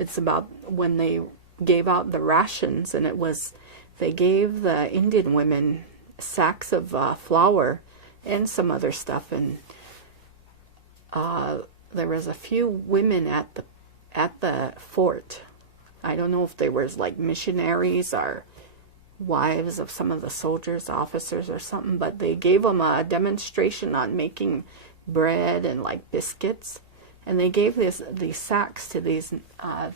it's about when they gave out the rations, and they gave the Indian women sacks of flour and some other stuff, and there was a few women at the fort. I don't know if they were like missionaries or wives of some of the soldiers, officers or something, but they gave them a demonstration on making bread and like biscuits, and they gave these sacks to these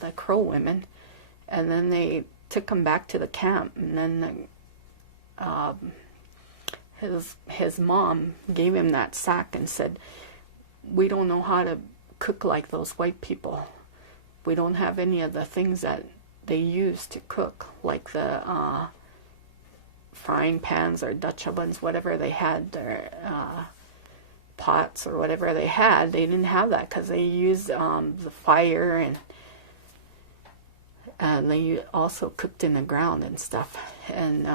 the Crow women, and then they took them back to the camp, and then his mom gave him that sack and said, "We don't know how to cook like those white people. We don't have any of the things that they use to cook, like the frying pans or Dutch ovens, whatever they had, their pots or whatever they had. They didn't have that because they used the fire, and they also cooked in the ground and stuff. And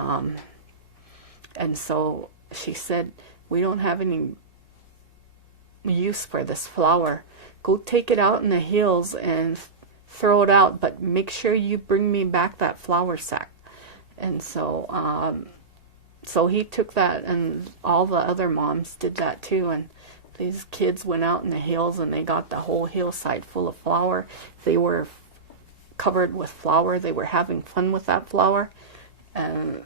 so she said, we don't have any use for this flour. Go take it out in the hills and throw it out, but make sure you bring me back that flour sack." And so so he took that, and all the other moms did that too, and these kids went out in the hills and they got the whole hillside full of flour. They were covered with flour. They were having fun with that flour, and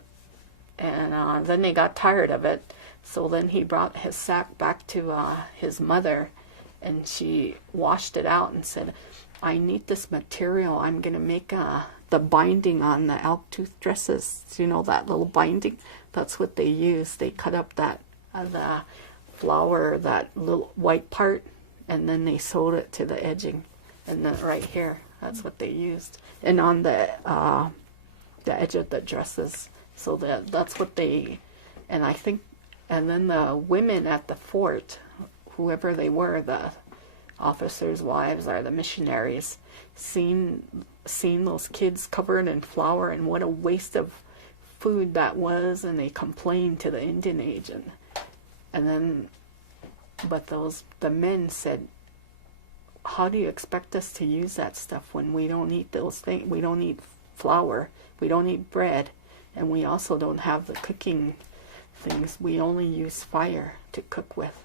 then they got tired of it. So then he brought his sack back to his mother, and she washed it out and said, "I need this material. I'm going to make the binding on the elk tooth dresses. You know, that little binding? That's what they use. They cut up that the flour, that little white part, and then they sewed it to the edging. And then right here, that's what they used. And on the edge of the dresses. So that's what they, and I think, and then the women at the fort, whoever they were, the officers' wives or the missionaries, seen those kids covered in flour and what a waste of food that was, and they complained to the Indian agent. And then, but the men said, "How do you expect us to use that stuff when we don't eat those things? We don't eat flour, we don't eat bread, and we also don't have the cooking things. We only use fire to cook with."